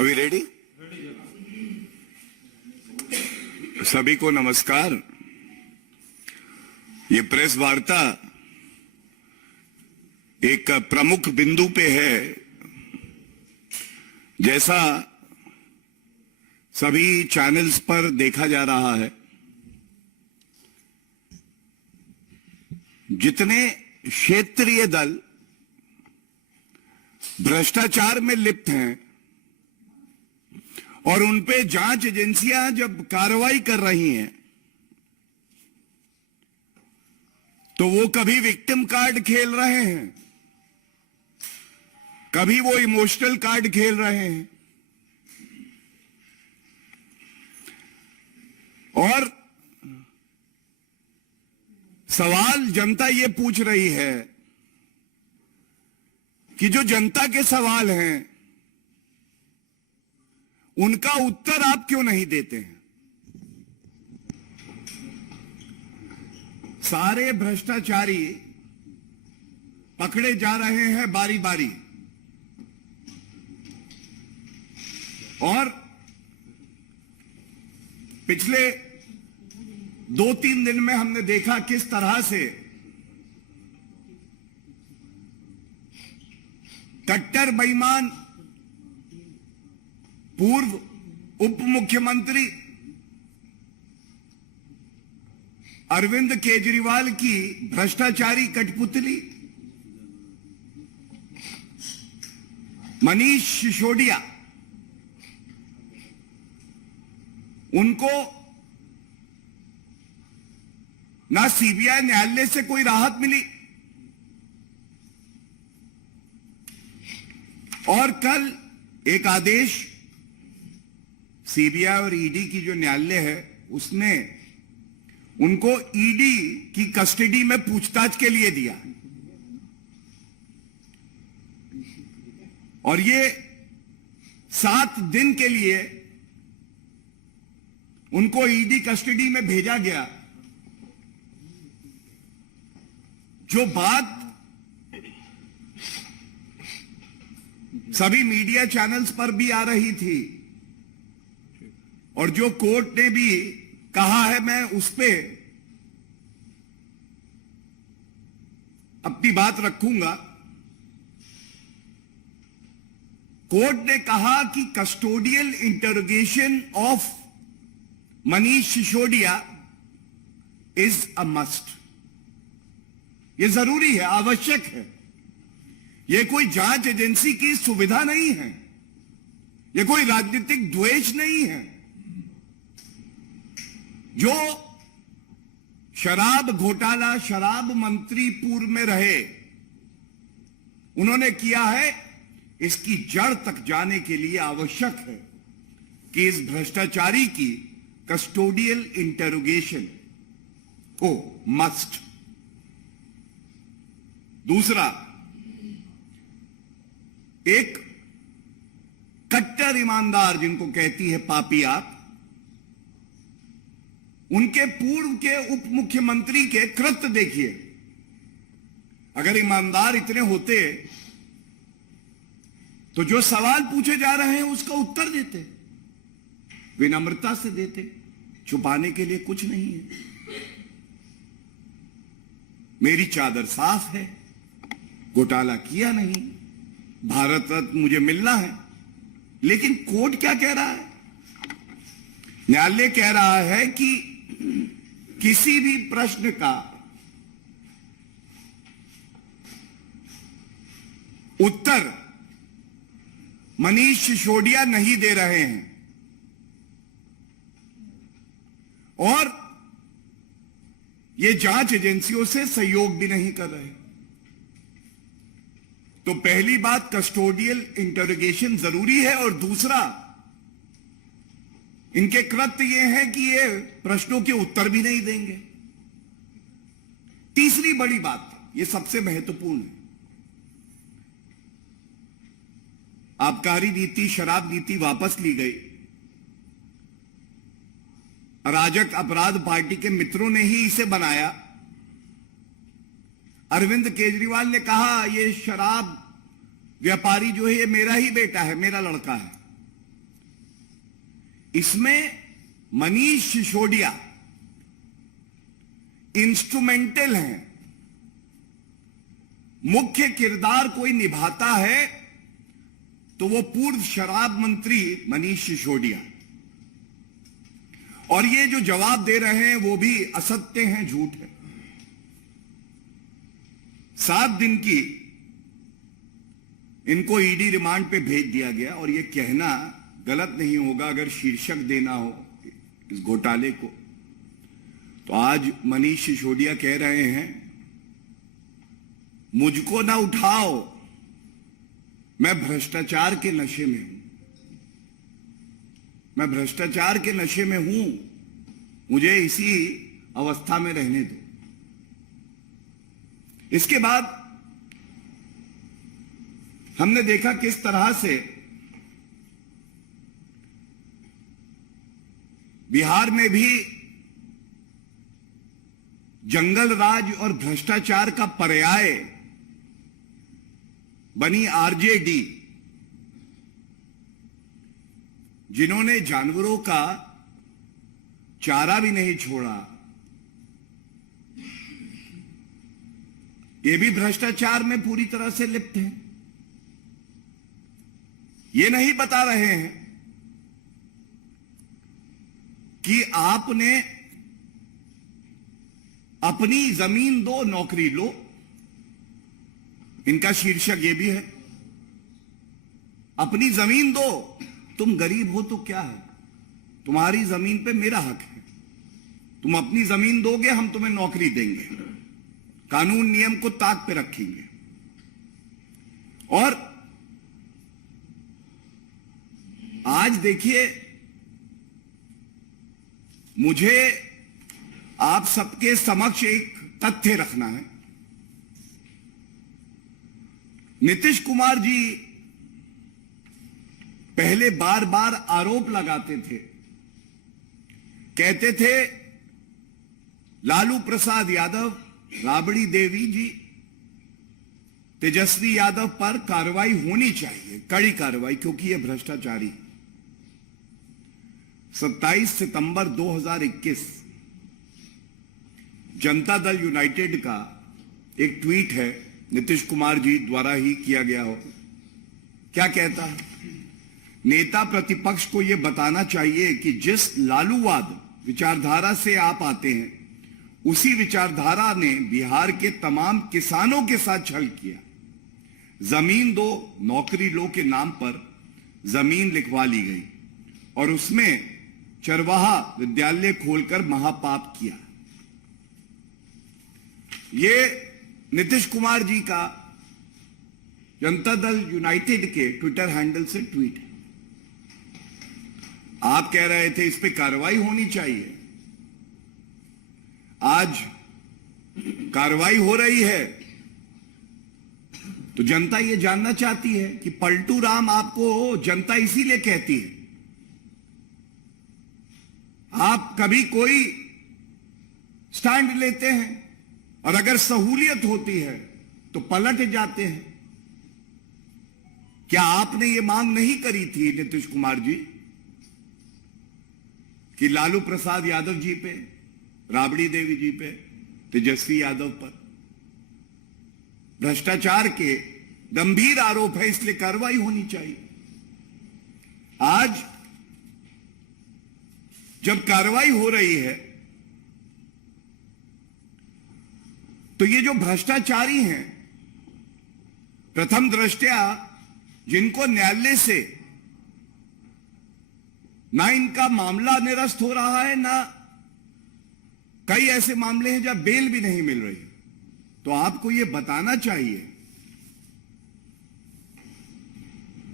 अभी रेडी? सभी को नमस्कार। ये प्रेस वार्ता एक प्रमुख बिंदु पे है। जैसा सभी चैनल्स पर देखा जा रहा है, जितने क्षेत्रीय दल भ्रष्टाचार में लिप्त हैं और उनपे जांच एजेंसियां जब कार्रवाई कर रही हैं, तो वो कभी विक्टिम कार्ड खेल रहे हैं, कभी वो इमोशनल कार्ड खेल रहे हैं। और सवाल जनता ये पूछ रही है कि जो जनता के सवाल हैं उनका उत्तर आप क्यों नहीं देते हैं? सारे भ्रष्टाचारी पकड़े जा रहे हैं बारी बारी, और पिछले 2-3 दिन में हमने देखा किस तरह से कट्टर बेईमान पूर्व उप मुख्यमंत्री अरविंद केजरीवाल की भ्रष्टाचारी कठपुतली मनीष सिसोदिया, उनको ना सीबीआई न्यायालय से कोई राहत मिली, और कल एक आदेश सीबीआई और ईडी की जो न्यायालय है उसने उनको ईडी की कस्टडी में पूछताछ के लिए दिया, और ये 7 दिन के लिए उनको ईडी कस्टडी में भेजा गया। जो बात सभी मीडिया चैनल्स पर भी आ रही थी और जो कोर्ट ने भी कहा है, मैं उस पे अपनी बात रखूंगा। कोर्ट ने कहा कि custodial interrogation of Manish Sisodia is a must. ये जरूरी है, आवश्यक है। ये कोई जांच एजेंसी की सुविधा नहीं है, ये कोई राजनीतिक द्वेष नहीं है। जो शराब घोटाला, शराब मंत्री पूर्व में रहे, उन्होंने किया है, इसकी जड़ तक जाने के लिए आवश्यक है कि इस भ्रष्टाचारी की कस्टोडियल इंटरोगेशन हो, मस्ट। दूसरा, एक कट्टर ईमानदार जिनको कहती है पापी आप, उनके पूर्व के उप मुख्यमंत्री के कृत्य देखिए। अगर ईमानदार इतने होते तो जो सवाल पूछे जा रहे हैं उसका उत्तर देते, विनम्रता से देते। छुपाने के लिए कुछ नहीं है। मेरी चादर साफ है, घोटाला किया नहीं, भारत रत्न मुझे मिलना है। लेकिन कोर्ट क्या कह रहा है? न्यायालय कह रहा है कि किसी भी प्रश्न का उत्तर मनीष सिसोदिया नहीं दे रहे हैं, और ये जांच एजेंसियों से सहयोग भी नहीं कर रहे। तो पहली बात, कस्टोडियल इंटरोगेशन जरूरी है, और दूसरा, इनके कृत्य ये है कि ये प्रश्नों के उत्तर भी नहीं देंगे। तीसरी बड़ी बात, ये सबसे महत्वपूर्ण है, आबकारी नीति, शराब नीति वापस ली गई। अराजक अपराध पार्टी के मित्रों ने ही इसे बनाया। अरविंद केजरीवाल ने कहा ये शराब व्यापारी जो है ये मेरा ही बेटा है, मेरा लड़का है। इसमें मनीष सिसोदिया इंस्ट्रूमेंटल हैं। मुख्य किरदार कोई निभाता है तो वो पूर्व शराब मंत्री मनीष सिसोदिया। और ये जो जवाब दे रहे हैं वो भी असत्य हैं, झूठ है। 7 दिन की इनको ईडी रिमांड पे भेज दिया गया। और ये कहना गलत नहीं होगा अगर शीर्षक देना हो इस घोटाले को, तो आज मनीष सिसोदिया कह रहे हैं मुझको ना उठाओ, मैं भ्रष्टाचार के नशे में हूं, मैं भ्रष्टाचार के नशे में हूं, मुझे इसी अवस्था में रहने दो। इसके बाद हमने देखा किस तरह से बिहार में भी जंगल राज और भ्रष्टाचार का पर्याय बनी आरजेडी, जिन्होंने जानवरों का चारा भी नहीं छोड़ा। ये भी भ्रष्टाचार में पूरी तरह से लिप्त हैं। ये नहीं बता रहे हैं कि आपने अपनी जमीन दो, नौकरी लो। इनका शीर्षक ये भी है, अपनी जमीन दो, तुम गरीब हो तो क्या है, तुम्हारी जमीन पे मेरा हक है, तुम अपनी जमीन दोगे, हम तुम्हें नौकरी देंगे, कानून नियम को ताक पे रखेंगे। और आज देखिए, मुझे आप सबके समक्ष एक तथ्य रखना है। नीतीश कुमार जी पहले बार बार आरोप लगाते थे, कहते थे लालू प्रसाद यादव, राबड़ी देवी जी, तेजस्वी यादव पर कार्रवाई होनी चाहिए, कड़ी कार्रवाई, क्योंकि ये भ्रष्टाचारी। 27 सितंबर 2021 जनता दल यूनाइटेड का एक ट्वीट है, नीतीश कुमार जी द्वारा ही किया गया हो। क्या कहता है? नेता प्रतिपक्ष को यह बताना चाहिए कि जिस लालूवाद विचारधारा से आप आते हैं, उसी विचारधारा ने बिहार के तमाम किसानों के साथ छल किया। जमीन दो, नौकरी लो के नाम पर जमीन लिखवा ली गई और उसमें चरवाहा विद्यालय खोलकर महापाप किया। ये नीतीश कुमार जी का जनता दल यूनाइटेड के ट्विटर हैंडल से ट्वीट है। आप कह रहे थे इस पे कार्रवाई होनी चाहिए। आज कार्रवाई हो रही है तो जनता ये जानना चाहती है कि पलटू राम आपको जनता इसीलिए कहती है। आप कभी कोई स्टैंड लेते हैं और अगर सहूलियत होती है तो पलट जाते हैं। क्या आपने ये मांग नहीं करी थी नीतीश कुमार जी कि लालू प्रसाद यादव जी पे, राबड़ी देवी जी पे, तेजस्वी यादव पर भ्रष्टाचार के गंभीर आरोप है, इसलिए कार्रवाई होनी चाहिए। आज जब कार्रवाई हो रही है तो ये जो भ्रष्टाचारी हैं, प्रथम दृष्टया जिनको न्यायालय से ना इनका मामला निरस्त हो रहा है, ना कई ऐसे मामले हैं जहां बेल भी नहीं मिल रही, तो आपको यह बताना चाहिए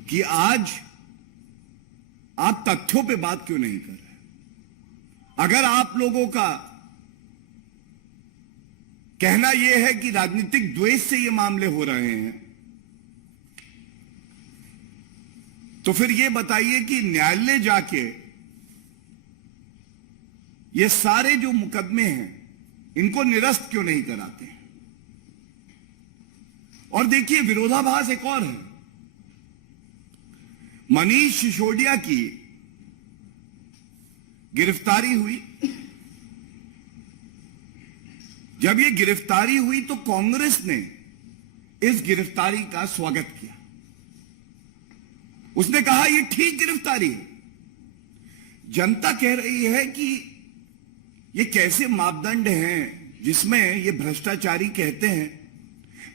कि आज आप तथ्यों पे बात क्यों नहीं कर रहे। अगर आप लोगों का कहना यह है कि राजनीतिक द्वेष से ये मामले हो रहे हैं, तो फिर यह बताइए कि न्यायालय जाके ये सारे जो मुकदमे हैं इनको निरस्त क्यों नहीं कराते हैं। और देखिए, विरोधाभास एक और है। मनीष सिसोदिया की गिरफ्तारी हुई। जब ये गिरफ्तारी हुई तो कांग्रेस ने इस गिरफ्तारी का स्वागत किया। उसने कहा ये ठीक गिरफ्तारी है। जनता कह रही है कि ये कैसे मापदंड हैं जिसमें ये भ्रष्टाचारी कहते हैं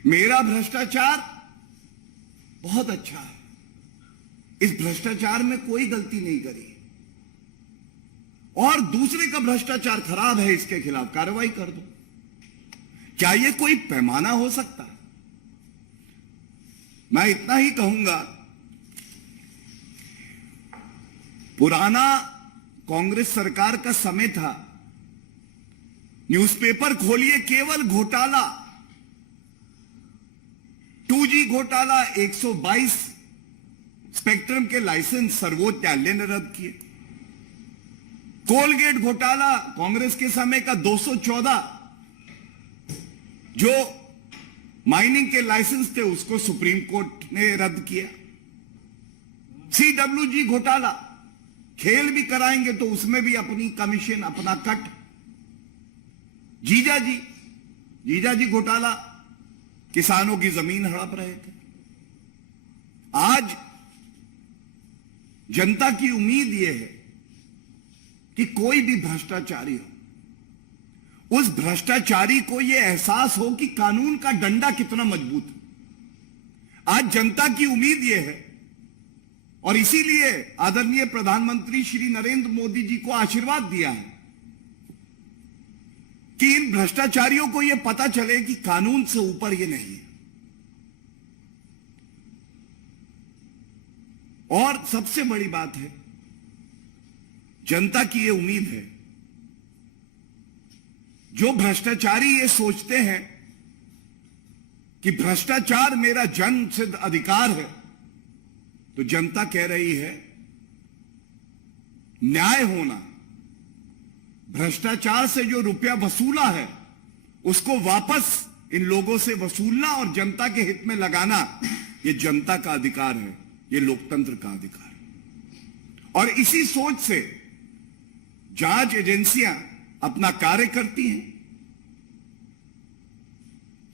मेरा भ्रष्टाचार बहुत अच्छा है, इस भ्रष्टाचार में कोई गलती नहीं करी, और दूसरे का भ्रष्टाचार खराब है, इसके खिलाफ कार्रवाई कर दो। क्या ये कोई पैमाना हो सकता है? मैं इतना ही कहूंगा, पुराना कांग्रेस सरकार का समय था, न्यूज़पेपर खोलिए केवल घोटाला, 2G घोटाला, 122 स्पेक्ट्रम के लाइसेंस सर्वोच्च न्यायालय ने रद्द किए। कोलगेट घोटाला कांग्रेस के समय का 214 जो माइनिंग के लाइसेंस थे उसको सुप्रीम कोर्ट ने रद्द किया। CWG घोटाला, खेल भी कराएंगे तो उसमें भी अपनी कमीशन, अपना कट। जीजाजी घोटाला, किसानों की जमीन हड़प रहे थे। आज जनता की उम्मीद यह है कि कोई भी भ्रष्टाचारी हो, उस भ्रष्टाचारी को यह एहसास हो कि कानून का डंडा कितना मजबूत है। आज जनता की उम्मीद यह है, और इसीलिए आदरणीय प्रधानमंत्री श्री नरेंद्र मोदी जी को आशीर्वाद दिया है कि इन भ्रष्टाचारियों को यह पता चले कि कानून से ऊपर ये नहीं है। और सबसे बड़ी बात है, जनता की यह उम्मीद है, जो भ्रष्टाचारी ये सोचते हैं कि भ्रष्टाचार मेरा जन्म सिद्ध अधिकार है, तो जनता कह रही है न्याय होना, भ्रष्टाचार से जो रुपया वसूला है उसको वापस इन लोगों से वसूलना और जनता के हित में लगाना, यह जनता का अधिकार है, यह लोकतंत्र का अधिकार है। और इसी सोच से जांच एजेंसियां अपना कार्य करती हैं।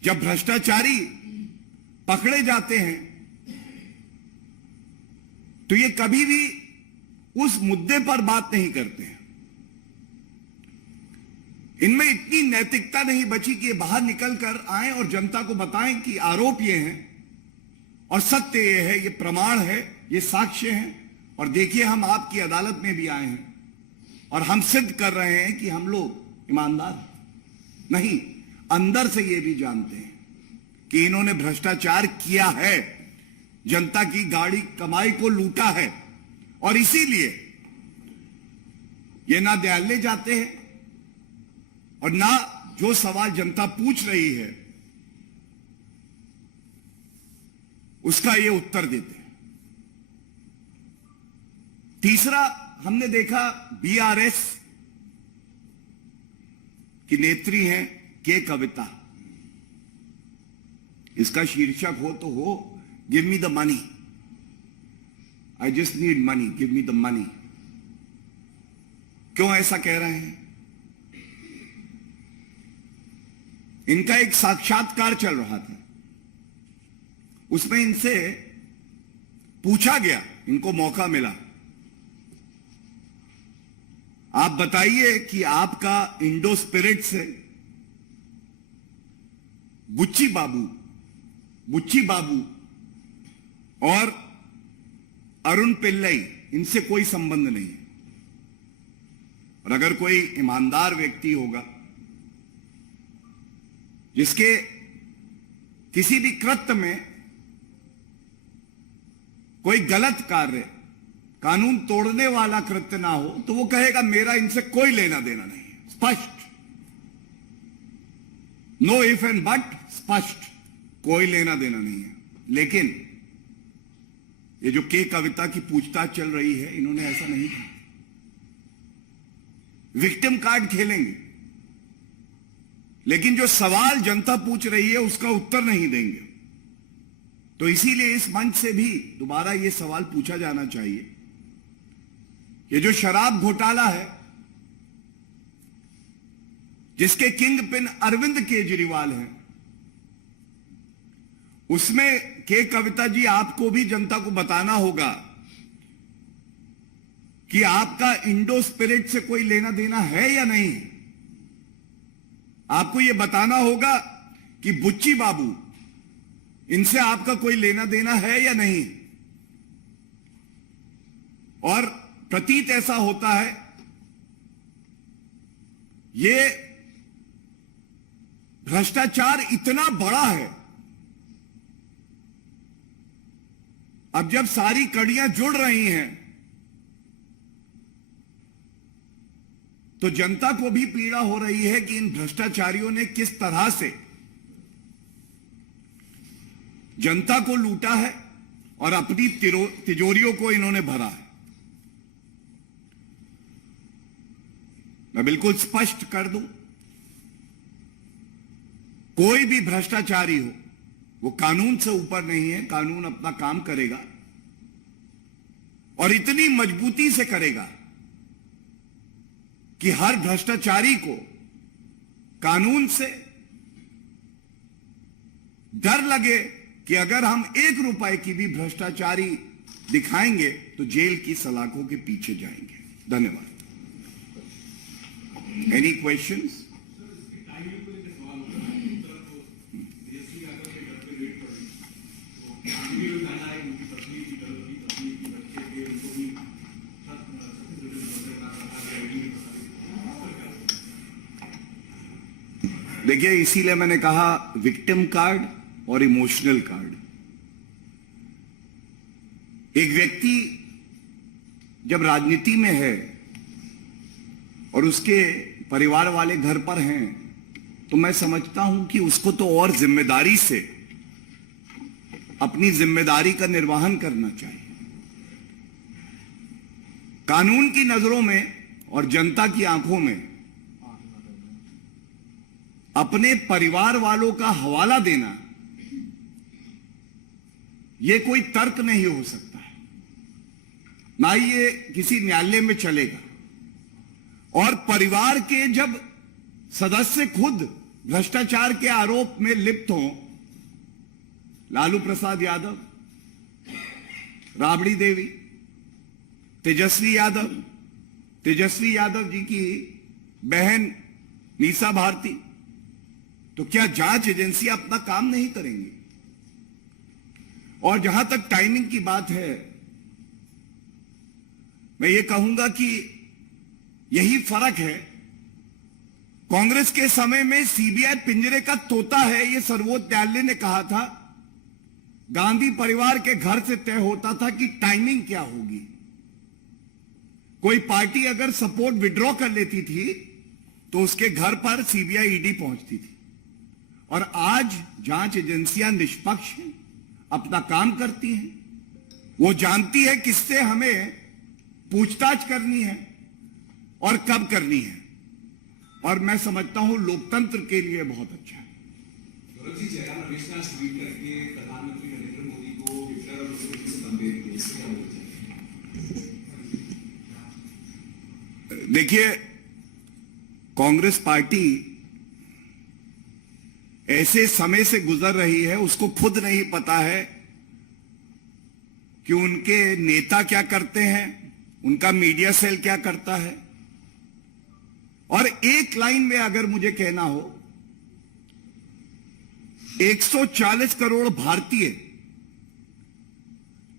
जब भ्रष्टाचारी पकड़े जाते हैं तो ये कभी भी उस मुद्दे पर बात नहीं करते हैं। इनमें इतनी नैतिकता नहीं बची कि ये बाहर निकलकर आए और जनता को बताएं कि आरोप ये हैं और सत्य ये है, ये प्रमाण है, ये साक्ष्य हैं, और देखिए हम आपकी अदालत में भी आए हैं और हम सिद्ध कर रहे हैं कि हम लोग ईमानदार हैं। नहीं, अंदर से ये भी जानते हैं कि इन्होंने भ्रष्टाचार किया है, जनता की गाड़ी कमाई को लूटा है, और इसीलिए ये ना न्यायालय जाते हैं और ना जो सवाल जनता पूछ रही है उसका ये उत्तर देते हैं। तीसरा, हमने देखा BRS की नेत्री हैं के कविता, इसका शीर्षक हो तो हो give me the money, I just need money, give me the money. क्यों ऐसा कह रहे हैं? इनका एक साक्षात्कार चल रहा था, उसमें इनसे पूछा गया, इनको मौका मिला, आप बताइए कि आपका इंडो स्पिरिट से बुच्ची बाबू और अरुण पिल्लई, इनसे कोई संबंध नहीं है। और अगर कोई ईमानदार व्यक्ति होगा जिसके किसी भी कृत्य में कोई गलत कार्य, कानून तोड़ने वाला कृत्य ना हो, तो वो कहेगा मेरा इनसे कोई लेना देना नहीं है। स्पष्ट, नो इफ एंड बट, स्पष्ट, कोई लेना देना नहीं है। लेकिन ये जो के कविता की पूछताछ चल रही है, इन्होंने ऐसा नहीं कहा। विक्टिम कार्ड खेलेंगे, लेकिन जो सवाल जनता पूछ रही है उसका उत्तर नहीं देंगे। तो इसीलिए इस मंच से भी दोबारा यह सवाल पूछा जाना चाहिए, ये जो शराब घोटाला है, जिसके किंग पिन अरविंद केजरीवाल हैं, उसमें के कविता जी आपको भी जनता को बताना होगा कि आपका इंडो स्पिरिट से कोई लेना देना है या नहीं। आपको यह बताना होगा कि बुच्ची बाबू, इनसे आपका कोई लेना देना है या नहीं। और प्रतीत ऐसा होता है, ये भ्रष्टाचार इतना बड़ा है, अब जब सारी कड़ियां जुड़ रही हैं तो जनता को भी पीड़ा हो रही है कि इन भ्रष्टाचारियों ने किस तरह से जनता को लूटा है और अपनी तिजोरियों को इन्होंने भरा है। मैं बिल्कुल स्पष्ट कर दूं, कोई भी भ्रष्टाचारी हो वो कानून से ऊपर नहीं है। कानून अपना काम करेगा और इतनी मजबूती से करेगा कि हर भ्रष्टाचारी को कानून से डर लगे कि अगर हम 1 रुपए की भी भ्रष्टाचारी दिखाएंगे तो जेल की सलाखों के पीछे जाएंगे। धन्यवाद। Any questions? देखिए, इसीलिए मैंने कहा विक्टिम कार्ड और इमोशनल कार्ड। एक व्यक्ति जब राजनीति में है और उसके परिवार वाले घर पर हैं तो मैं समझता हूं कि उसको तो और जिम्मेदारी से अपनी जिम्मेदारी का निर्वहन करना चाहिए। कानून की नजरों में और जनता की आंखों में अपने परिवार वालों का हवाला देना यह कोई तर्क नहीं हो सकता है, ना ही ये किसी न्यायालय में चलेगा। और परिवार के जब सदस्य खुद भ्रष्टाचार के आरोप में लिप्त हों, लालू प्रसाद यादव, राबड़ी देवी, तेजस्वी यादव जी की बहन मीसा भारती, तो क्या जांच एजेंसियां अपना काम नहीं करेंगी? और जहां तक टाइमिंग की बात है, मैं ये कहूंगा कि यही फर्क है। कांग्रेस के समय में सीबीआई पिंजरे का तोता है, यह सर्वोच्च न्यायालय ने कहा था। गांधी परिवार के घर से तय होता था कि टाइमिंग क्या होगी। कोई पार्टी अगर सपोर्ट विड्रॉ कर लेती थी तो उसके घर पर सीबीआई ईडी पहुंचती थी। और आज जांच एजेंसियां निष्पक्ष हैं, अपना काम करती हैं। वो जानती है किससे हमें पूछताछ करनी है और कब करनी है। और मैं समझता हूं लोकतंत्र के लिए बहुत अच्छा है। प्रधानमंत्री नरेंद्र मोदी को हिटलर और मुसोलिनी से देखिए, कांग्रेस पार्टी ऐसे समय से गुजर रही है, उसको खुद नहीं पता है कि उनके नेता क्या करते हैं, उनका मीडिया सेल क्या करता है। और एक लाइन में अगर मुझे कहना हो, 140 करोड़ भारतीय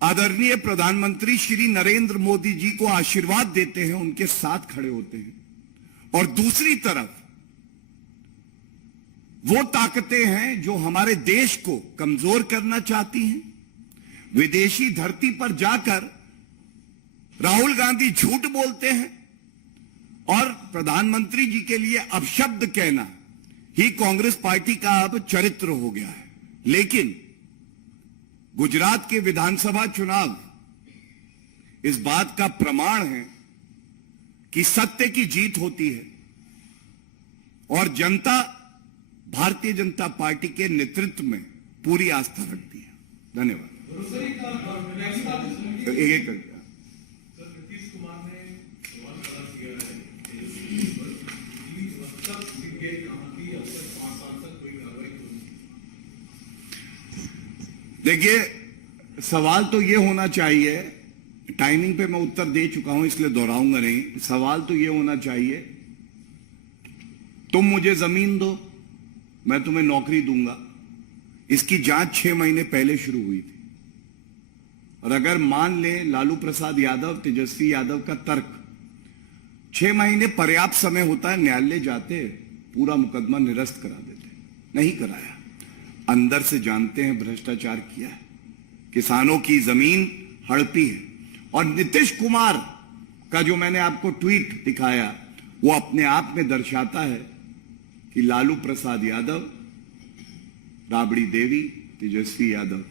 आदरणीय प्रधानमंत्री श्री नरेंद्र मोदी जी को आशीर्वाद देते हैं, उनके साथ खड़े होते हैं। और दूसरी तरफ वो ताकतें हैं जो हमारे देश को कमजोर करना चाहती हैं। विदेशी धरती पर जाकर राहुल गांधी झूठ बोलते हैं और प्रधानमंत्री जी के लिए अपशब्द कहना ही कांग्रेस पार्टी का अब चरित्र हो गया है। लेकिन गुजरात के विधानसभा चुनाव इस बात का प्रमाण है कि सत्य की जीत होती है और जनता भारतीय जनता पार्टी के नेतृत्व में पूरी आस्था रखती है। धन्यवाद। एक करके नीतीश कुमार ने देखिए, सवाल तो ये होना चाहिए, टाइमिंग पे मैं उत्तर दे चुका हूं इसलिए दोहराऊंगा नहीं। सवाल तो ये होना चाहिए, तुम मुझे जमीन दो, मैं तुम्हें नौकरी दूंगा। इसकी जांच 6 महीने पहले शुरू हुई थी। और अगर मान ले लालू प्रसाद यादव, तेजस्वी यादव का तर्क 6 महीने पर्याप्त समय होता है, न्यायालय जाते पूरा मुकदमा निरस्त करा देते, नहीं कराया। अंदर से जानते हैं भ्रष्टाचार किया है, किसानों की जमीन हड़पी है। और नीतीश कुमार का जो मैंने आपको ट्वीट दिखाया, वो अपने आप में दर्शाता है कि लालू प्रसाद यादव, राबड़ी देवी, तेजस्वी यादव,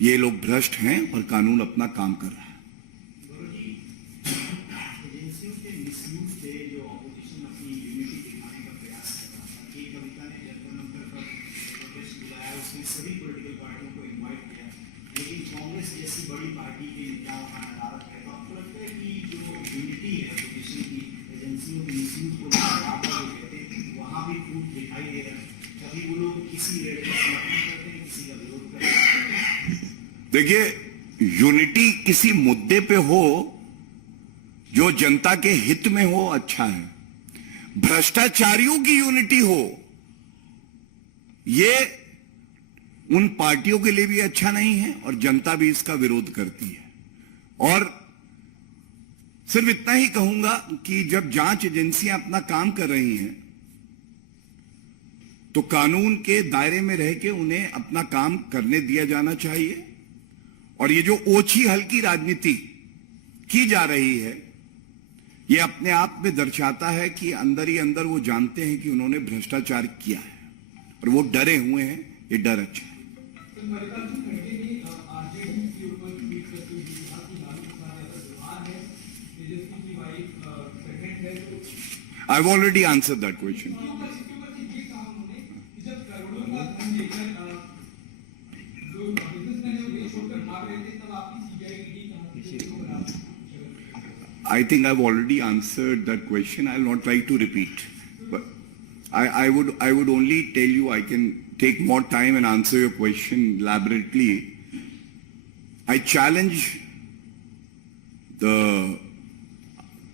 ये लोग भ्रष्ट हैं और कानून अपना काम कर रहा है। एजेंसियों के मिसयूज से जो ऑपोजिशन अपनी यूनिटी दिखाने का प्रयास कर रहा था, कि कविता ने जंतर मंतर पर प्रोटेस्ट बुलाया, उसने सभी पॉलिटिकल पार्टियों को इनवाइट किया, लेकिन कांग्रेस जैसी बड़ी पार्टी के नेताओं का नदारत है। तो आपको लगता है कि जो यूनिटी है ऑपोजिशन की, एजेंसियों के मिसयूज को बराबर जो कहते हैं, वहाँ भी फूट दिखाई दे रहा है। कभी वो लोग किसी रेट का समर्थन करते हैं, किसी का विरोध करते हैं। देखिए, यूनिटी किसी मुद्दे पे हो जो जनता के हित में हो, अच्छा है। भ्रष्टाचारियों की यूनिटी हो, ये उन पार्टियों के लिए भी अच्छा नहीं है और जनता भी इसका विरोध करती है। और सिर्फ इतना ही कहूंगा कि जब जांच एजेंसियां अपना काम कर रही हैं, तो कानून के दायरे में रह के उन्हें अपना काम करने दिया जाना चाहिए। और ये जो ओछी हल्की राजनीति की जा रही है, ये अपने आप में दर्शाता है कि अंदर ही अंदर वो जानते हैं कि उन्होंने भ्रष्टाचार किया है और वो डरे हुए हैं। ये डर अच्छा है। I've already answered that question. I think I've already answered that question. I'll not try to repeat. But I would only tell you, I can take more time and answer your question elaborately. I challenge the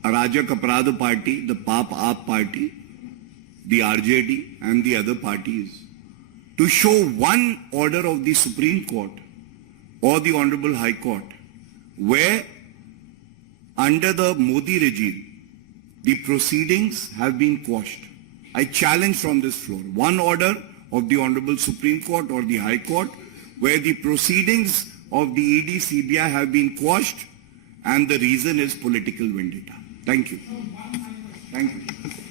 Arajak Aparadha party, the Paap Aap party, the RJD and the other parties to show one order of the Supreme Court or the Honorable High Court where under the Modi regime the proceedings have been quashed. I challenge from this floor one order of the Honorable Supreme Court or the High Court where the proceedings of the ED CBI have been quashed and the reason is political vendetta. Thank you. Thank you.